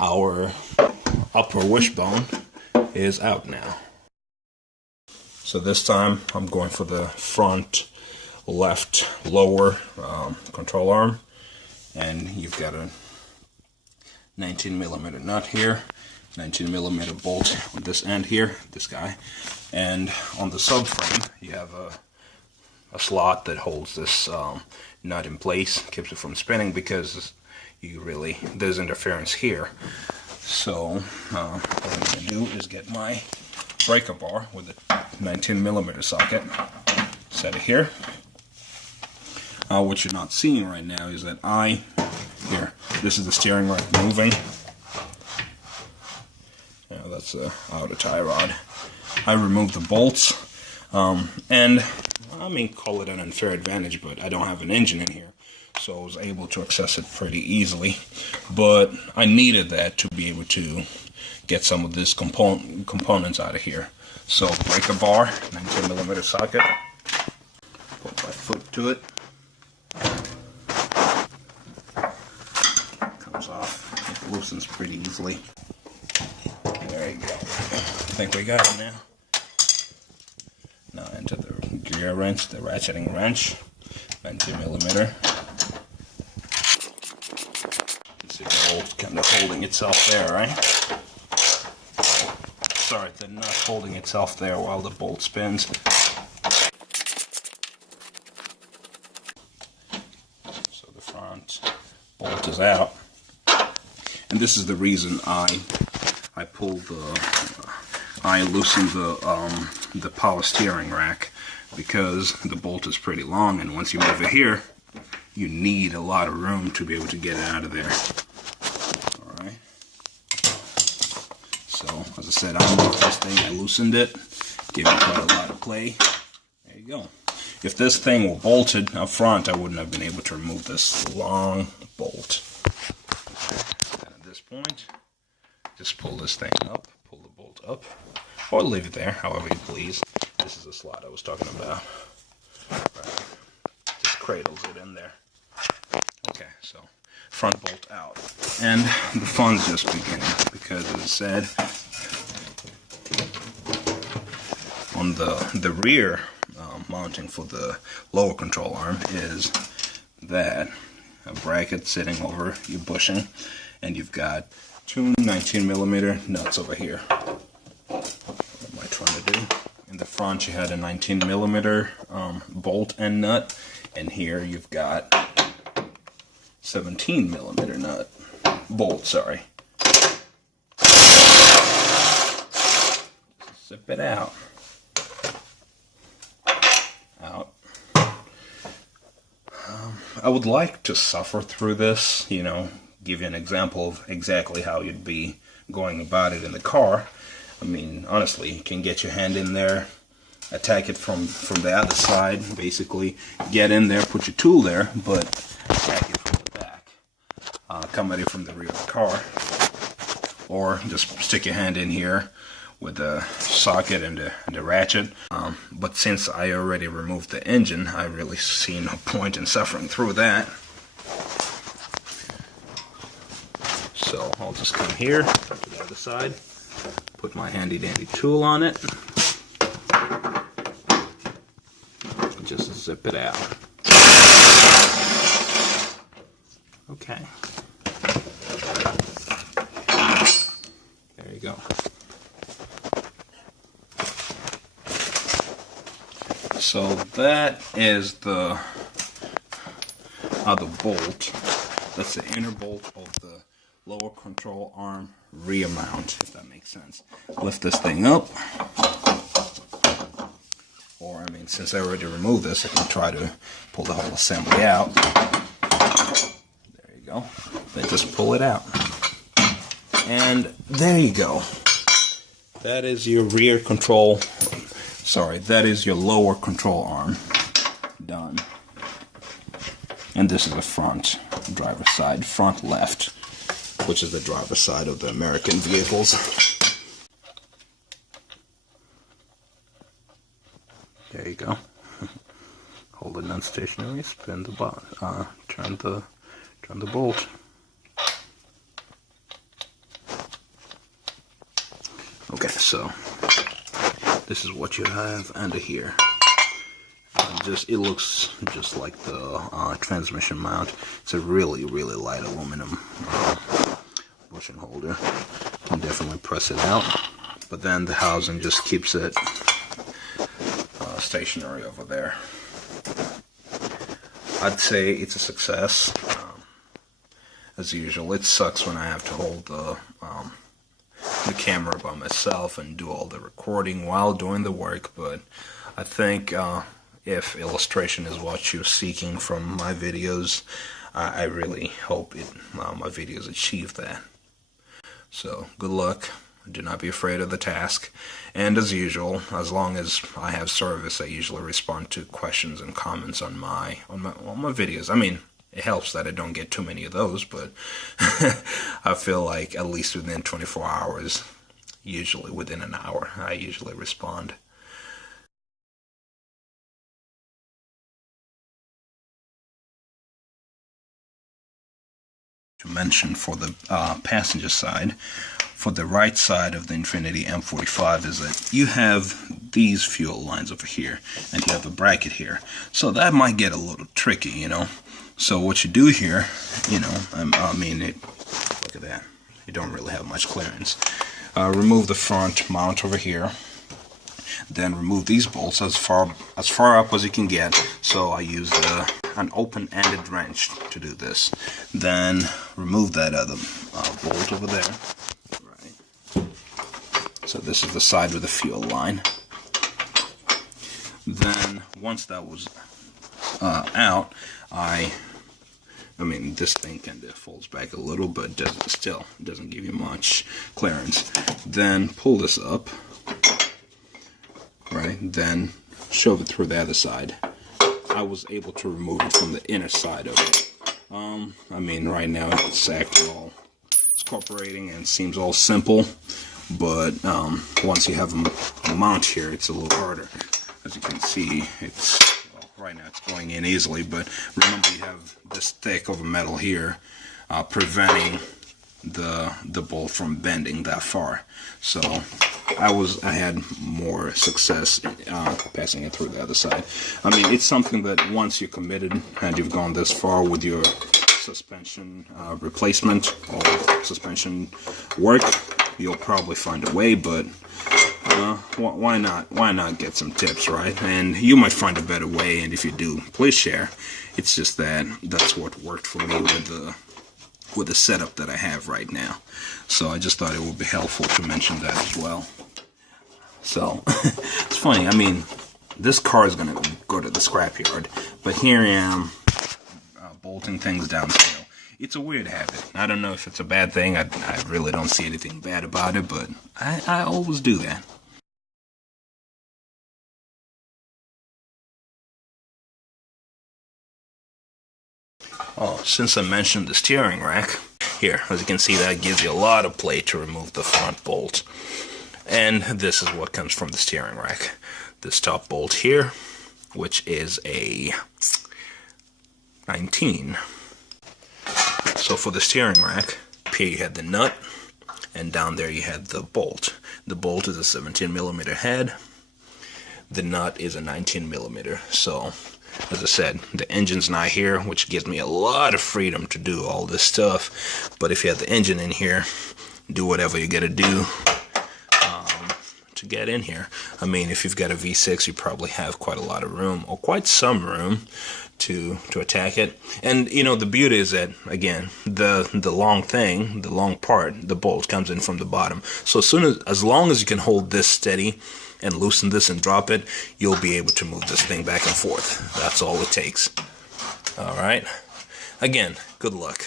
Our upper wishbone is out now. So this time I'm going for the front left lower control arm, and you've got a 19mm nut here, 19mm bolt on this end here, this guy, and on the subframe you have a slot that holds this nut in place, keeps it from spinning because there's interference here. So what I'm going to do is get my breaker bar with a 19mm socket, set it here. What you're not seeing right now is that this is the steering rack moving. That's the outer tie rod. I removed the bolts, and I mean, call it an unfair advantage, but I don't have an engine in here, so I was able to access it pretty easily. But I needed that to be able to get some of these components out of here. So breaker bar, 19mm socket, put my foot to it, comes off, it loosens pretty easily. There you go. I think we got it now. Now into the gear wrench, the ratcheting wrench, 19mm. You see the bolt kind of holding itself there, right? Sorry, the nut holding itself there while the bolt spins. So the front bolt is out, and this is the reason I loosened the power steering rack, because the bolt is pretty long, and once you move it here, you need a lot of room to be able to get it out of there. Alright. So, as I said, I moved this thing, I loosened it, gave it quite a lot of play. There you go. If this thing were bolted up front, I wouldn't have been able to remove this long bolt. And at this point, just pull this thing up, pull the bolt up, or leave it there, however you please. This is the slot I was talking about. Right. Just cradles it in there. Okay, so front bolt out. And the fun's just beginning, because as I said, on the rear mounting for the lower control arm is that a bracket sitting over your bushing, and you've got two 19mm nuts over here. What am I trying to do? In the front you had a 19mm bolt and nut, and here you've got 17mm nut bolt, sorry. Zip it out. Out. I would like to suffer through this, give you an example of exactly how you'd be going about it in the car. I mean, honestly, you can get your hand in there, attack it from the other side, basically get in there, put your tool there, but attack it from the back. Come at it from the rear of the car, or just stick your hand in here with the socket and the ratchet. But since I already removed the engine, I really see no point in suffering through that. So I'll just come here to the other side, put my handy dandy tool on it, just zip it out. Okay. There you go. So that is the other bolt. That's the inner bolt of the lower control arm rear mount, if that makes sense. Lift this thing up, or I mean, since I already removed this, I can try to pull the whole assembly out. There you go. Then just pull it out, and there you go. That is your rear control. Sorry, that is your lower control arm done. And this is the front driver's side, front left, which is the driver's side of the American vehicles. There you go. Hold it non-stationary, spin the turn the bolt. Okay, so this is what you have under here. It looks just like the transmission mount. It's a really light aluminum bushing holder. You can definitely press it out, but then the housing just keeps it stationary over there. I'd say it's a success. As usual, it sucks when I have to hold the camera by myself and do all the recording while doing the work, but I think if illustration is what you're seeking from my videos, I really hope my videos achieve that. So good luck. Do not be afraid of the task. And as usual, as long as I have service, I usually respond to questions and comments on my videos. I mean, it helps that I don't get too many of those, but I feel like at least within 24 hours, usually within an hour, I usually respond. To mention for the passenger side, for the right side of the Infiniti M45 is that you have these fuel lines over here and you have a bracket here, so that might get a little tricky, you know. So what you do here, you know, I mean, look at that, you don't really have much clearance. Remove the front mount over here, then remove these bolts as far up as you can get. So I use an open-ended wrench to do this. Then remove that other bolt over there. Right. So this is the side with the fuel line. Then once that was out, I mean, this thing kind of folds back a little, but doesn't give you much clearance. Then pull this up, right? Then shove it through the other side. I was able to remove it from the inner side of it. I mean, right now it's cooperating and seems all simple, but once you have a mount here, it's a little harder. As you can see, right now it's going in easily, but remember you have this thick of a metal here preventing the bolt from bending that far. So I had more success passing it through the other side. I mean, it's something that once you're committed and you've gone this far with your suspension replacement or suspension work, you'll probably find a way, but why not get some tips, right? And you might find a better way, and if you do, please share. It's just that's what worked for me with the setup that I have right now. So I just thought it would be helpful to mention that as well. So it's funny, I mean, this car is gonna go to the scrapyard, but here I am bolting things downstairs. It's a weird habit. I don't know if it's a bad thing. I really don't see anything bad about it, but I always do that. Oh, since I mentioned the steering rack, here, as you can see, that gives you a lot of play to remove the front bolt. And this is what comes from the steering rack. This top bolt here, which is a 19. So for the steering rack, here you had the nut, and down there you had the bolt. The bolt is a 17mm head. The nut is a 19mm. So, as I said, the engine's not here, which gives me a lot of freedom to do all this stuff. But if you have the engine in here, do whatever you gotta do to get in here. I mean, if you've got a V6, you probably have quite a lot of room, or quite some room, to attack it. And you know, the beauty is that, again, the long part, the bolt comes in from the bottom. So as long as you can hold this steady and loosen this and drop it, you'll be able to move this thing back and forth. That's all it takes. All right. Again, good luck.